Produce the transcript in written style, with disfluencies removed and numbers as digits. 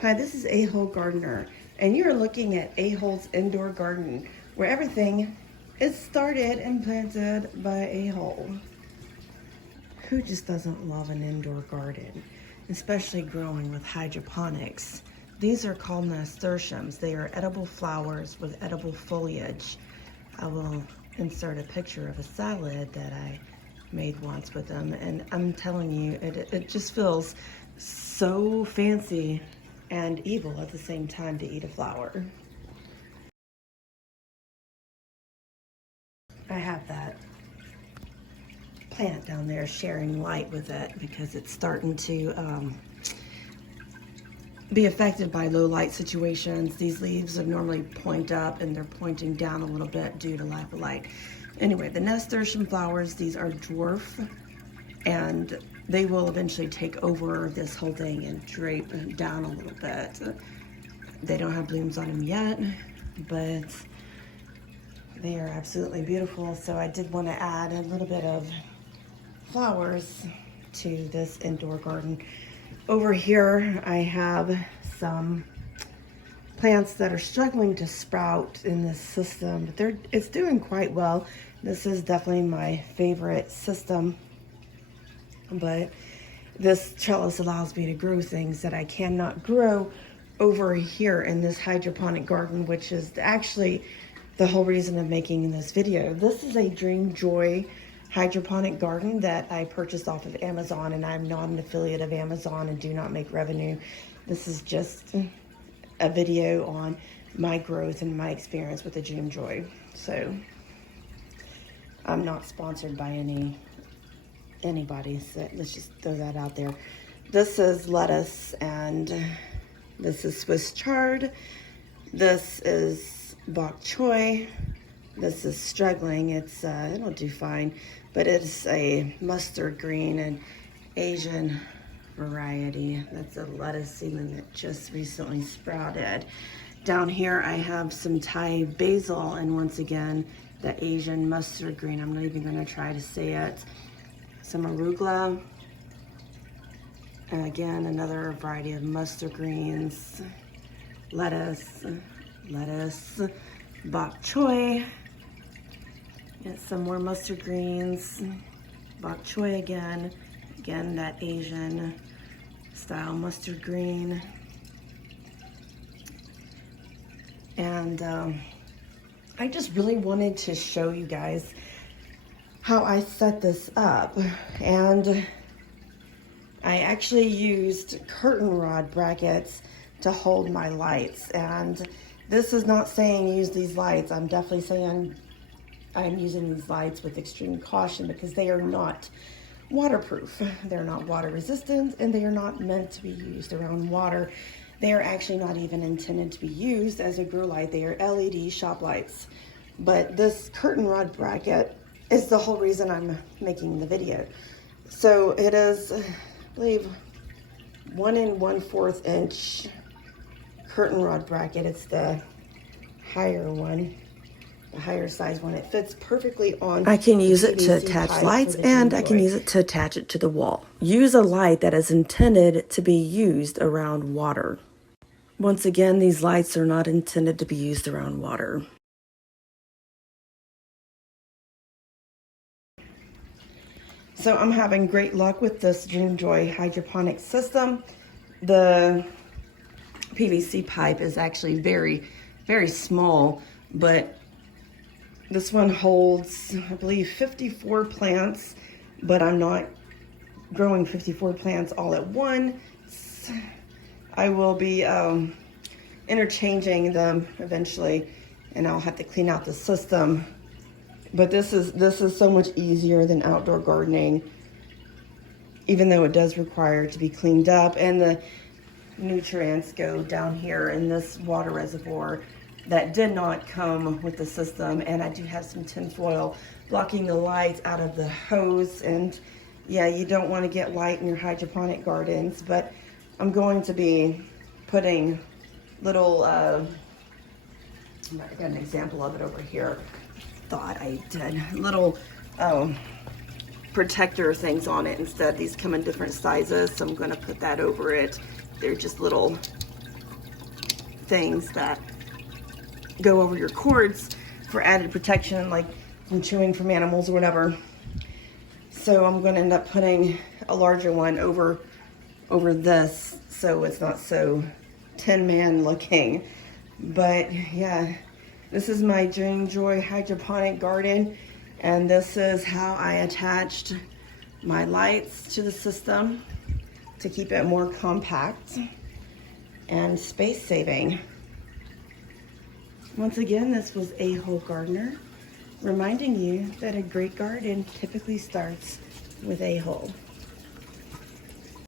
Hi, this is A-Hole Gardener, and you're looking at A-Hole's indoor garden, where everything is started and planted by A-Hole. Who just doesn't love an indoor garden, especially growing with hydroponics? These are called nasturtiums. They are edible flowers with edible foliage. I will insert a picture of a salad that I made once with them, and I'm telling you, it just feels so fancy and evil at the same time to eat a flower. I have that plant down there sharing light with it because it's starting to be affected by low light situations. These leaves would normally point up and they're pointing down a little bit due to lack of light. Anyway, the nasturtium flowers, these are dwarf, and they will eventually take over this whole thing and drape down a little bit. They don't have blooms on them yet, but they are absolutely beautiful. So I did want to add a little bit of flowers to this indoor garden. Over here, I have some plants that are struggling to sprout in this system, but it's doing quite well. This is definitely my favorite system, but this trellis allows me to grow things that I cannot grow over here in this hydroponic garden, which is actually the whole reason of making this video. This is a Dream Joy hydroponic garden that I purchased off of Amazon, and I'm not an affiliate of Amazon and do not make revenue. This is just a video on my growth and my experience with the Dream Joy. So I'm not sponsored by anybody, so let's just throw that out there. This is lettuce, and this is Swiss chard. This is bok choy. This is struggling. It'll do fine, but it's a mustard green and Asian variety. That's a lettuce seedling that just recently sprouted. Down here I have some Thai basil, and once again the Asian mustard green. I'm not even going to try to say it. Some arugula, and again another variety of mustard greens, lettuce, bok choy. Get some more mustard greens, bok choy again that Asian style mustard green. And I just really wanted to show you guys how I set this up. And I actually used curtain rod brackets to hold my lights. And this is not saying use these lights. I'm definitely saying I'm using these lights with extreme caution because they are not waterproof. They're not water resistant, and they are not meant to be used around water. They are actually not even intended to be used as a grow light. They are LED shop lights. But this curtain rod bracket is the whole reason I'm making the video. So it is, I believe, 1 1/4 inch curtain rod bracket. It's the higher one, the higher size one. It fits perfectly on. I can use it to attach lights, and I can use it to attach it to the wall. Use a light that is intended to be used around water. Once again, these lights are not intended to be used around water. So I'm having great luck with this Dream Joy hydroponic system. The PVC pipe is actually very, very small, but this one holds, I believe, 54 plants, but I'm not growing 54 plants all at once. I will be interchanging them eventually, and I'll have to clean out the system. But this is so much easier than outdoor gardening, even though it does require it to be cleaned up. And the nutrients go down here in this water reservoir that did not come with the system. And I do have some tin foil blocking the light out of the hose. And yeah, you don't want to get light in your hydroponic gardens, but I'm going to be putting little, I got an example of it over here. Thought I did little protector things on it instead. These come in different sizes, so I'm going to put that over it. They're just little things that go over your cords for added protection, like from chewing from animals or whatever. So I'm going to end up putting a larger one over this, so it's not so Tin Man looking. But yeah, this is my Dream Joy hydroponic garden, and this is how I attached my lights to the system to keep it more compact and space saving. Once again, this was A-Hole Gardener, reminding you that a great garden typically starts with a hole.